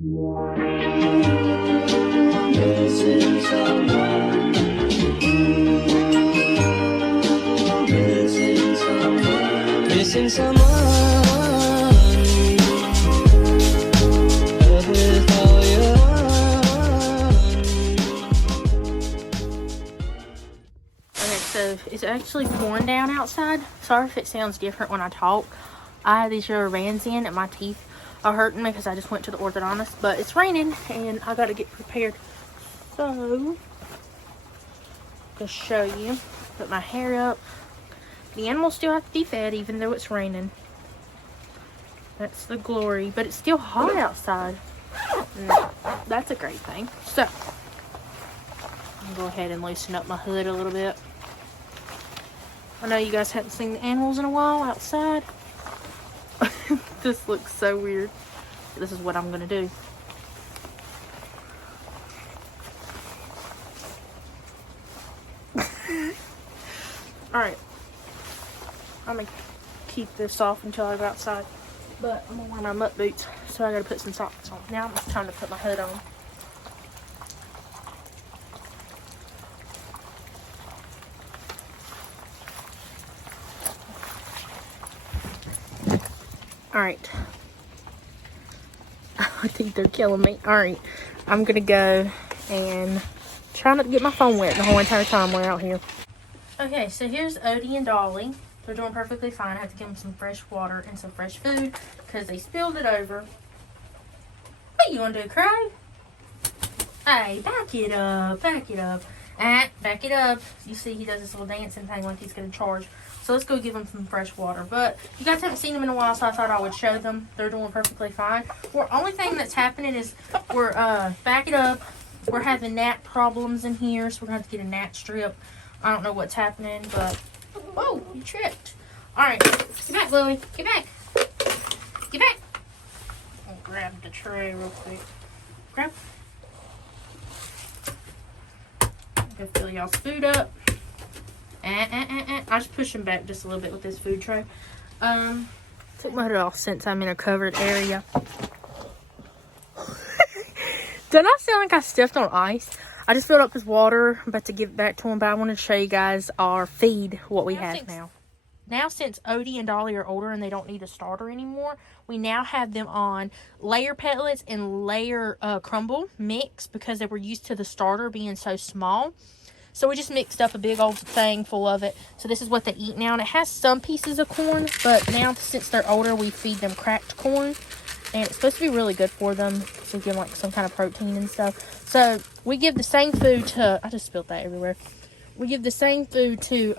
Missing someone. Missing someone. Missing someone. Love with all your heart. Okay, so it's actually pouring down outside. Sorry if it sounds different when I talk. I have these rubber bands in and my teeth are hurting me because I just went to the orthodontist. But it's raining and I got to get prepared. So, to show you, put my hair up. The animals still have to be fed even though it's raining. That's the glory. But it's still hot outside. And that's a great thing. So, I'll go ahead and loosen up my hood a little bit. I know you guys haven't seen the animals in a while outside. This looks so weird. This is what I'm going to do. Alright. I'm going to keep this off until I go outside. But I'm going to wear my mutt boots, so I got to put some socks on. Now it's time to put my hood on. Alright. My teeth are killing me. Alright. I'm gonna go and try not to get my phone wet the whole entire time we're out here. Okay, so here's Odie and Dolly. They're doing perfectly fine. I have to give them some fresh water and some fresh food because they spilled it over. What you gonna do, cry? Hey, back it up. Back it up. Back it up. You see he does this little dancing thing like he's gonna charge. So let's go give them some fresh water. But you guys haven't seen them in a while, so I thought I would show them. They're doing perfectly fine. The only thing that's happening is we're back it up. We're having gnat problems in here, so we're gonna have to get a gnat strip. I don't know what's happening, but whoa, you tripped. Alright, get back, Lily. Get back. Get back. I'll grab the tray real quick. Grab. Go fill y'all's food up. I just push them back just a little bit with this food tray. Took my hood off since I'm in a covered area. Don't I sound like I stepped on ice? I just filled up with water. I'm about to give it back to him, but I wanted to show you guys our feed, what we have now. Now, since Odie and Dolly are older and they don't need a starter anymore, we now have them on layer pellets and layer crumble mix because they were used to the starter being so small. So we just mixed up a big old thing full of it. So this is what they eat now. And it has some pieces of corn. But now, since they're older, we feed them cracked corn. And it's supposed to be really good for them. So we give them like some kind of protein and stuff. So we give the same food to... I just spilled that everywhere. We give the same food to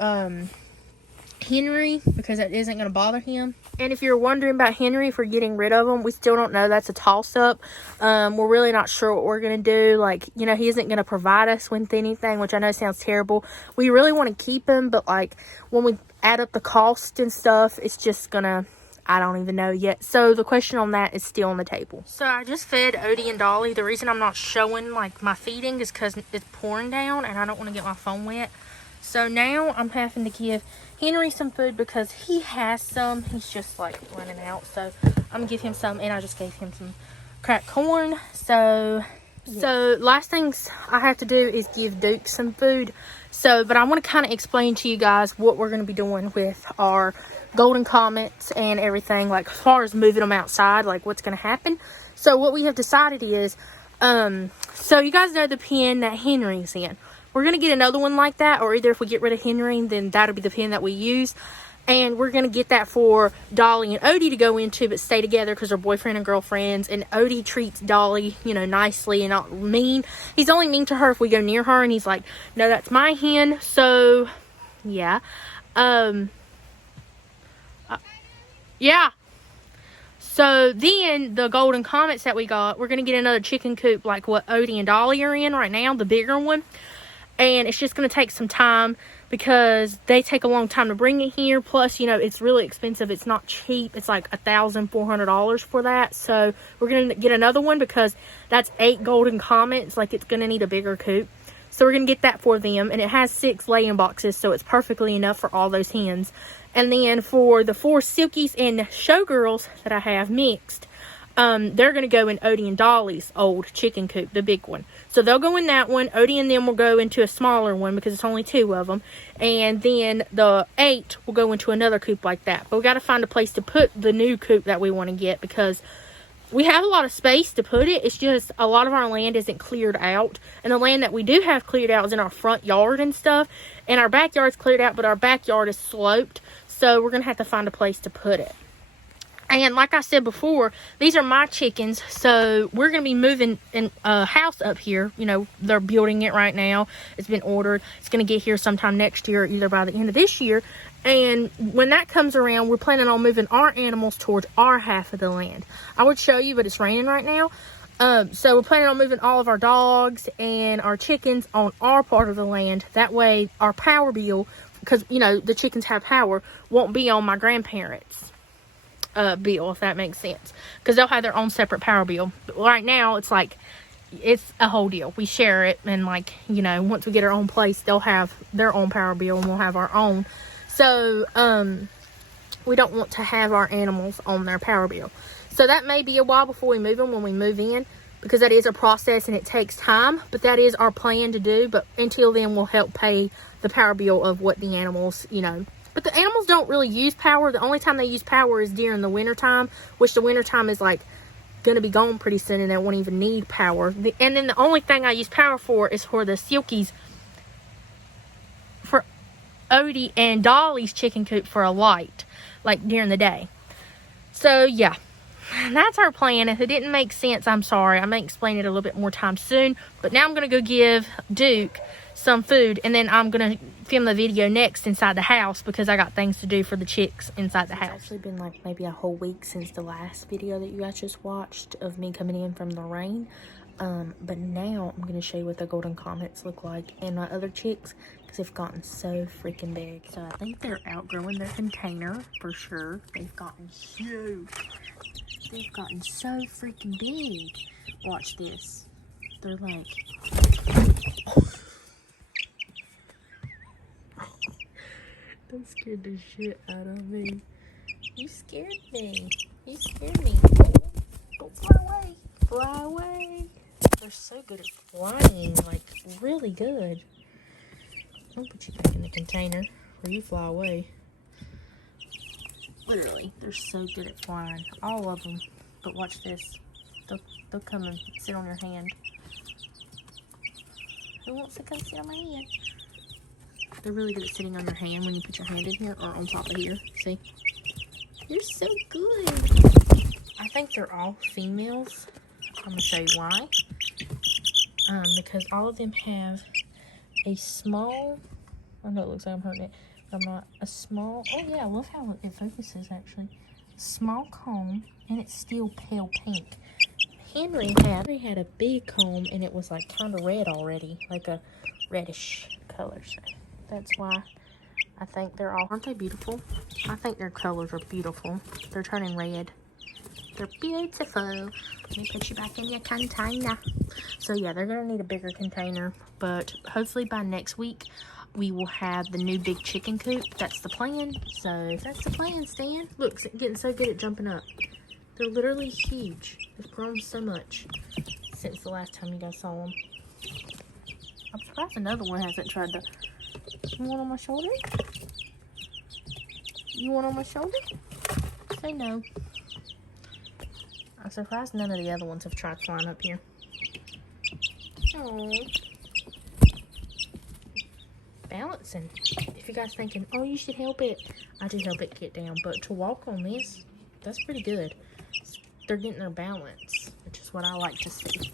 Henry because that isn't going to bother him. And if you're wondering about Henry, if we're getting rid of him, we still don't know. That's a toss-up. We're really not sure what we're going to do. Like, you know, he isn't going to provide us with anything, which I know sounds terrible. We really want to keep him, but, like, when we add up the cost and stuff, it's just going to... I don't even know yet. So the question on that is still on the table. So I just fed Odie and Dolly. The reason I'm not showing, like, my feeding is because it's pouring down and I don't want to get my phone wet. So now I'm having to give Henry some food because he has some. He's just like running out. So I'm gonna give him some, and I just gave him some cracked corn. So last things I have to do is give Duke some food. But I want to kind of explain to you guys what we're going to be doing with our golden comets and everything, like as far as moving them outside, like what's going to happen. So what we have decided is, so you guys know the pen that Henry's in. We're going to get another one like that, or either if we get rid of Henry, then that'll be the pen that we use. And we're going to get that for Dolly and Odie to go into, but stay together because they're boyfriend and girlfriends. And Odie treats Dolly, you know, nicely and not mean. He's only mean to her if we go near her, and he's like, no, that's my hen. So, yeah. Yeah. So then the golden comets that we got, we're going to get another chicken coop like what Odie and Dolly are in right now, the bigger one. And it's just going to take some time because they take a long time to bring it here. Plus, you know, it's really expensive. It's not cheap. It's like $1,400 for that. So we're going to get another one because that's 8 golden comets. Like, it's going to need a bigger coop. So we're going to get that for them. And it has 6 laying boxes, so it's perfectly enough for all those hens. And then for the 4 silkies and showgirls that I have mixed, they're going to go in Odie and Dolly's old chicken coop, the big one. So they'll go in that one. Odie and them will go into a smaller one because it's only 2 of them. And then the 8 will go into another coop like that. But we got to find a place to put the new coop that we want to get, because we have a lot of space to put it. It's just a lot of our land isn't cleared out. And the land that we do have cleared out is in our front yard and stuff. And our backyard's cleared out, but our backyard is sloped. So we're going to have to find a place to put it. And like I said before, these are my chickens. So we're going to be moving in a house up here. You know, they're building it right now. It's been ordered. It's going to get here sometime next year, either by the end of this year. And when that comes around, we're planning on moving our animals towards our half of the land. I would show you, but it's raining right now. So we're planning on moving all of our dogs and our chickens on our part of the land. That way our power bill, because, you know, the chickens have power, won't be on my grandparents' bill, if that makes sense. Because they'll have their own separate power bill. But right now, it's like, it's a whole deal. We share it, and, like, you know, once we get our own place, they'll have their own power bill and we'll have our own. So, we don't want to have our animals on their power bill. So that may be a while before we move them, when we move in, because that is a process and it takes time. But that is our plan to do. But until then, we'll help pay the power bill of what the animals, you know. But the animals don't really use power. The only time they use power is during the winter time, which the winter time is like going to be gone pretty soon, and they won't even need power. And then the only thing I use power for is for the Silkies, for Odie and Dolly's chicken coop, for a light, like during the day. So yeah, that's our plan. If it didn't make sense, I'm sorry. I may explain it a little bit more time soon. But now I'm going to go give Duke some food, and then I'm going to film the video next inside the house, because I got things to do for the chicks inside the house. It's actually been like maybe a whole week since the last video that you guys just watched of me coming in from the rain. But now I'm going to show you what the golden comets look like and my other chicks, because they've gotten so freaking big. So I think they're outgrowing their container for sure. They've gotten huge. They've gotten so freaking big. Watch this. They're like... That scared the shit out of me. You scared me. You scared me. Don't fly away. Fly away. They're so good at flying. Like, really good. I'll put you back in the container where you fly away. Literally, they're so good at flying. All of them. But watch this. They'll come and sit on your hand. Who wants to come sit on my hand? They're really good at sitting on your hand when you put your hand in here, or on top of here. See? You're so good. I think they're all females. I'm going to show you why. Because all of them have a small... I know it looks like I'm hurting it, but I'm not. A small... Oh, yeah, I love how it focuses, actually. Small comb, and it's still pale pink. Henry had a big comb, and it was, like, kind of red already. Like a reddish color, so... That's why I think they're all... Aren't they beautiful? I think their colors are beautiful. They're turning red. They're beautiful. Let me put you back in your container. So, yeah, they're going to need a bigger container. But hopefully by next week, we will have the new big chicken coop. That's the plan. So, that's the plan, Stan. Look, getting so good at jumping up. They're literally huge. They've grown so much since the last time you guys saw them. I'm surprised another one hasn't tried to... You want on my shoulder? You want on my shoulder? Say no. I'm surprised none of the other ones have tried flying up here. Oh. Balancing. If you guys thinking, oh, you should help it, I do help it get down. But to walk on this, that's pretty good. They're getting their balance, which is what I like to see.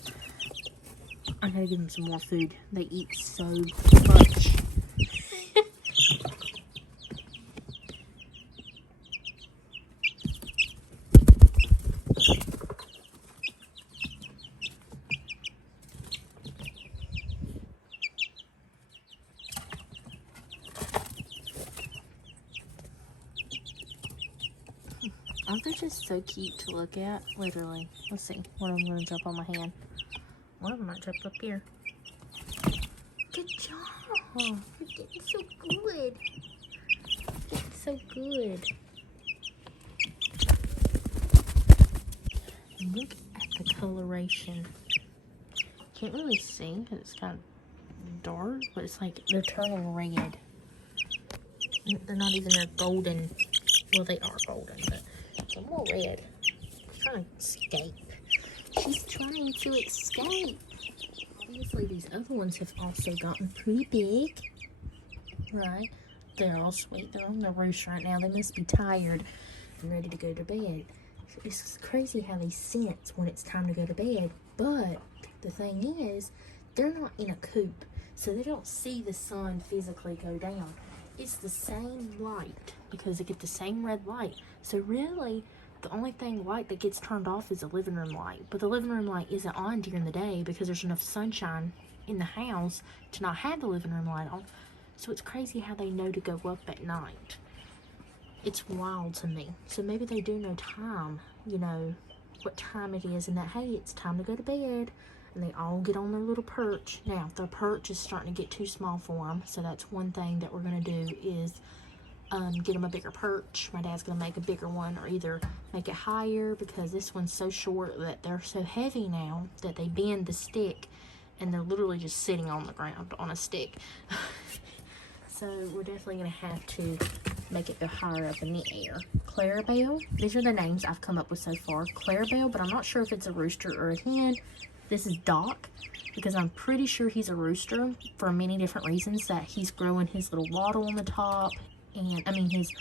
I gotta give them some more food. They eat so much. Aren't they just so cute to look at? Literally. Let's see. One of them going to jump on my hand. One of them might jump up here. Good job. You're getting so good. You're getting so good. Look at the coloration. Can't really see because it's kind of dark, but it's like they're turning red. They're not even a golden. Well, they are golden, but they're more red. She's trying to escape. She's trying to escape. Obviously, these other ones have also gotten pretty big. Right? They're all sweet. They're on the roost right now. They must be tired and ready to go to bed. It's crazy how they sense when it's time to go to bed. But the thing is, they're not in a coop, so they don't see the sun physically go down. It's the same light because they get the same red light. So really, the only light that gets turned off is the living room light. But the living room light isn't on during the day because there's enough sunshine in the house to not have the living room light on. So it's crazy how they know to go up at night. It's wild to me. So maybe they do know time, you know, what time it is, and that, hey, it's time to go to bed. And they all get on their little perch. Now, their perch is starting to get too small for them. So that's one thing that we're going to do is get them a bigger perch. My dad's going to make a bigger one, or either make it higher, because this one's so short that they're so heavy now that they bend the stick and they're literally just sitting on the ground on a stick. So we're definitely going to have to make it go higher up in the air. Clarabelle, these are the names I've come up with so far. Clarabelle, but I'm not sure if it's a rooster or a hen. This is Doc, because I'm pretty sure he's a rooster for many different reasons, that he's growing his little wattle on the top, and I mean he's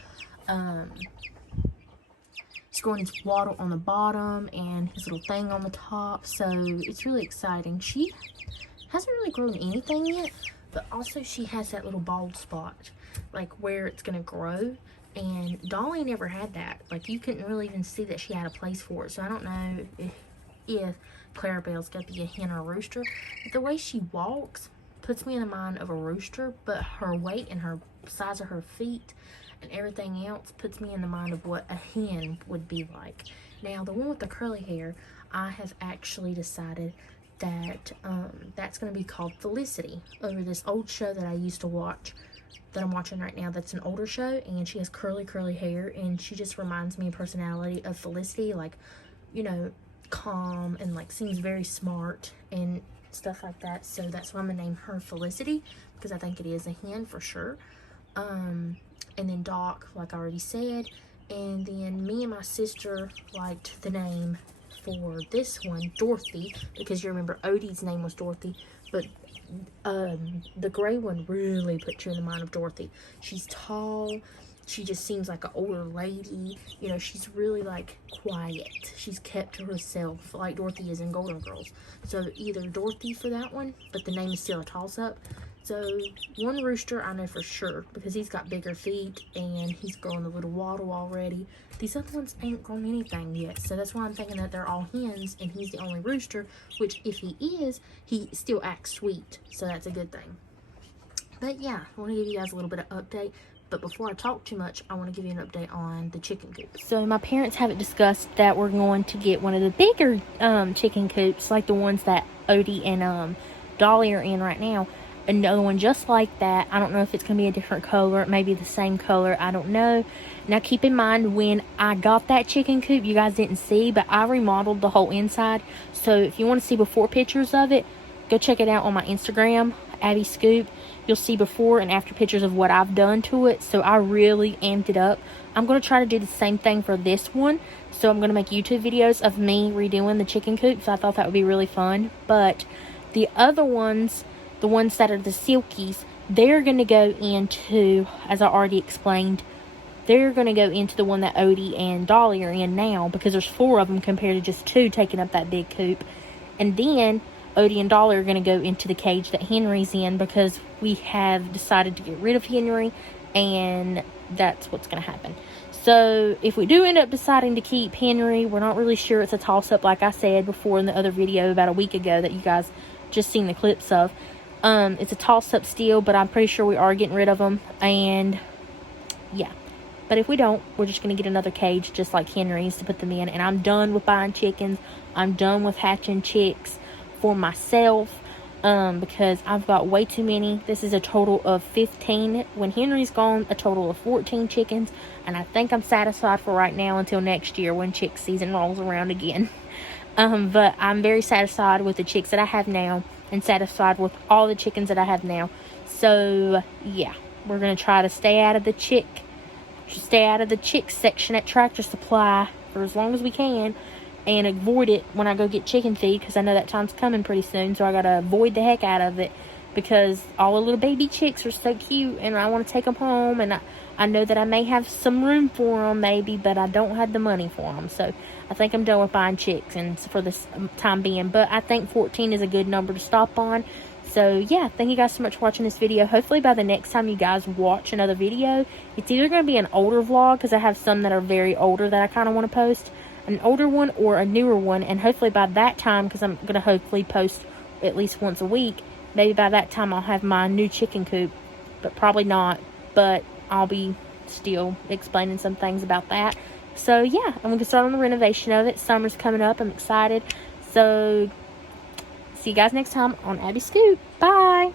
growing his wattle on the bottom and his little thing on the top, so it's really exciting. She hasn't really grown anything yet, but also she has that little bald spot, like where it's gonna grow, and Dolly never had that. Like, you couldn't really even see that she had a place for it, so I don't know if Clarabelle's gonna be a hen or a rooster. But the way she walks puts me in the mind of a rooster, but her weight and her size of her feet and everything else puts me in the mind of what a hen would be like. Now, the one with the curly hair, I have actually decided that that's going to be called Felicity, over this old show that I used to watch, that I'm watching right now. That's an older show, and she has curly hair, and she just reminds me in personality of Felicity, like, you know, calm, and like seems very smart and stuff like that. So that's why I'm gonna name her Felicity, because I think it is a hen for sure. And then Doc, like I already said, and then me and my sister liked the name for this one, Dorothy, because you remember Odie's name was Dorothy, but the gray one really put you in the mind of Dorothy. She's tall, she just seems like an older lady, you know, she's really like quiet, she's kept to herself like Dorothy is in Golden Girls. So either Dorothy for that one, but the name is still a toss-up. So one rooster I know for sure, because he's got bigger feet and he's growing a little wattle already. These other ones ain't grown anything yet, so that's why I'm thinking that they're all hens and he's the only rooster, which if he is, he still acts sweet, so that's a good thing. But yeah, I want to give you guys a little bit of update. But before I talk too much, I want to give you an update on the chicken coop. So my parents haven't discussed that we're going to get one of the bigger chicken coops, like the ones that Odie and Dolly are in right now. Another one just like that. I don't know if it's going to be a different color. It may be the same color. I don't know. Now keep in mind, when I got that chicken coop, you guys didn't see, but I remodeled the whole inside. So if you want to see before pictures of it, go check it out on my Instagram, Abby Scoop. You'll see before and after pictures of what I've done to it. So I really amped it up. I'm going to try to do the same thing for this one. So I'm going to make YouTube videos of me redoing the chicken coop. So I thought that would be really fun. But the other ones, the ones that are the silkies, they're going to go into, as I already explained, they're going to go into the one that Odie and Dolly are in now, because there's 4 of them compared to just 2 taking up that big coop. And then Odie and Dolly are going to go into the cage that Henry's in, because we have decided to get rid of Henry, and that's what's going to happen. So if we do end up deciding to keep Henry, we're not really sure. It's a toss-up, like I said before in the other video about a week ago that you guys just seen the clips of. It's a toss-up still, but I'm pretty sure we are getting rid of them, and yeah. But if we don't, we're just going to get another cage just like Henry's to put them in, and I'm done with buying chickens. I'm done with hatching chicks for myself, because I've got way too many. This is a total of 15. When Henry's gone, a total of 14 chickens, and I think I'm satisfied for right now until next year when chick season rolls around again. But I'm very satisfied with the chicks that I have now and satisfied with all the chickens that I have now. So yeah, we're going to try to stay out of the chick section at Tractor Supply for as long as we can and avoid it when I go get chicken feed, because I know that time's coming pretty soon. So I got to avoid the heck out of it, because all the little baby chicks are so cute and I want to take them home, and I know that I may have some room for them maybe, but I don't have the money for them. So I think I'm done with buying chicks and for this time being, but I think 14 is a good number to stop on. So yeah, thank you guys so much for watching this video. Hopefully by the next time you guys watch another video, it's either going to be an older vlog, because I have some that are very older that I kind of want to post, an older one or a newer one. And hopefully by that time, because I'm going to hopefully post at least once a week, maybe by that time I'll have my new chicken coop, but probably not. But I'll be still explaining some things about that. So yeah, I'm going to start on the renovation of it. Summer's coming up. I'm excited. So see you guys next time on Abby's Scoop. Bye.